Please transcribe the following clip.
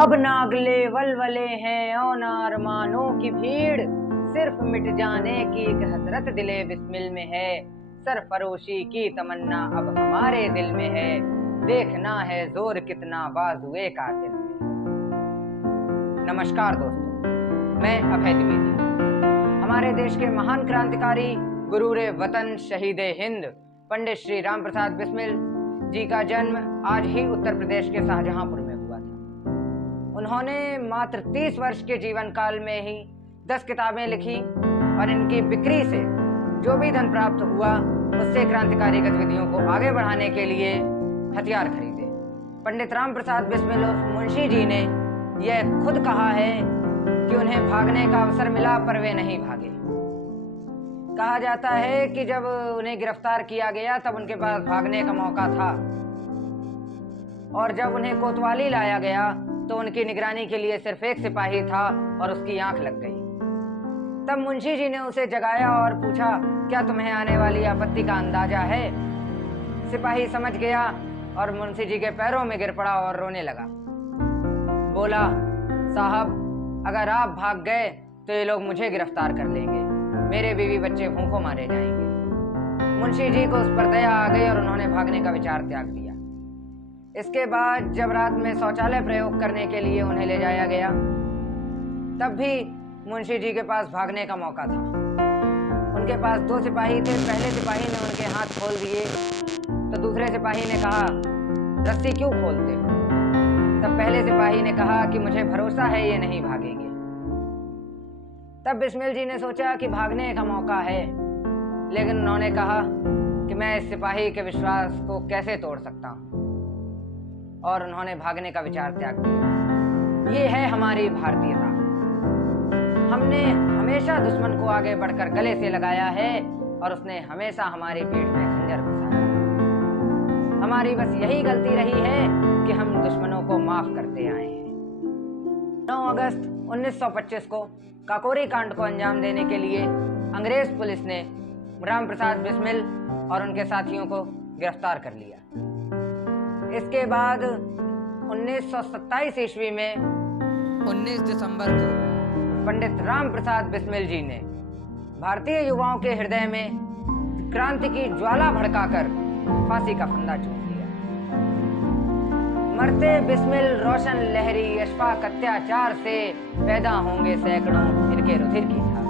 अब नागले वलवले हैं और अरमानों की भीड़, सिर्फ मिट जाने की एक हसरत दिले बिस्मिल में है। सरफरोशी की तमन्ना अब हमारे दिल में है, देखना है जोर कितना बाजुए कातिल में। नमस्कार दोस्तों, मैं अभय द्विवेदी। हमारे देश के महान क्रांतिकारी गुरूरे वतन शहीदे हिंद पंडित श्री राम प्रसाद बिस्मिल जी का जन्म आज ही उत्तर प्रदेश के शाहजहांपुर में हुआ था। उन्होंने मात्र 30 वर्ष के जीवन काल में ही 10 किताबें लिखी और इनकी बिक्री से जो भी धन प्राप्त हुआ उससे क्रांतिकारी गतिविधियों को आगे बढ़ाने के लिए हथियार खरीदे। पंडित राम प्रसाद बिस्मिल और मुंशी जी ने यह खुद कहा है कि उन्हें भागने का अवसर मिला पर वे नहीं भागे। कहा जाता है कि जब उन्हें गिरफ्तार किया गया तब उनके पास भागने का मौका था और जब उन्हें कोतवाली लाया गया तो उनकी निगरानी के लिए सिर्फ एक सिपाही था और उसकी आंख लग गई। तब मुंशी जी ने उसे जगाया और पूछा, क्या तुम्हें आने वाली आपत्ति का अंदाजा है? सिपाही समझ गया और मुंशी जी के पैरों में गिर पड़ा और रोने लगा। बोला, साहब, अगर आप भाग गए तो ये लोग मुझे गिरफ्तार कर लेंगे, मेरे बीवी बच्चे भूखों मारे जाएंगे। मुंशी जी को उस पर दया आ गई और उन्होंने भागने का विचार त्याग दिया। इसके बाद जब रात में शौचालय प्रयोग करने के लिए उन्हें ले जाया गया तब भी मुंशी जी के पास भागने का मौका था। उनके पास 2 सिपाही थे। पहले सिपाही ने उनके हाथ खोल दिए तो दूसरे सिपाही ने कहा, रस्सी क्यों खोलते हो? तब पहले सिपाही ने कहा कि मुझे भरोसा है ये नहीं भागेंगे। तब बिस्मिल जी ने सोचा कि भागने का मौका है, लेकिन उन्होंने कहा कि मैं इस सिपाही के विश्वास को कैसे तोड़ सकता हूँ, और उन्होंने भागने का विचार त्याग दिया। ये है हमारी भारतीयता। हमने हमेशा दुश्मन को आगे बढ़कर गले से लगाया है और उसने हमेशा हमारी पीठ में खंजर घुसाया। हमारी बस यही गलती रही है कि हम दुश्मनों को माफ करते आए हैं। 9 अगस्त 1925 को काकोरी कांड को अंजाम देने के लिए अंग्रेज पुलिस ने राम प्रसाद बिस्मिल और उनके साथियों को गिरफ्तार कर लिया। इसके बाद 1927 ईस्वी में 19 दिसंबर को पंडित राम प्रसाद बिस्मिल जी ने भारतीय युवाओं के हृदय में क्रांति की ज्वाला भड़काकर फांसी का फंदा चूम दिया। मरते बिस्मिल रोशन लहरी अशफाक अत्याचार से पैदा होंगे सैकड़ों इनके रुधिर की धार।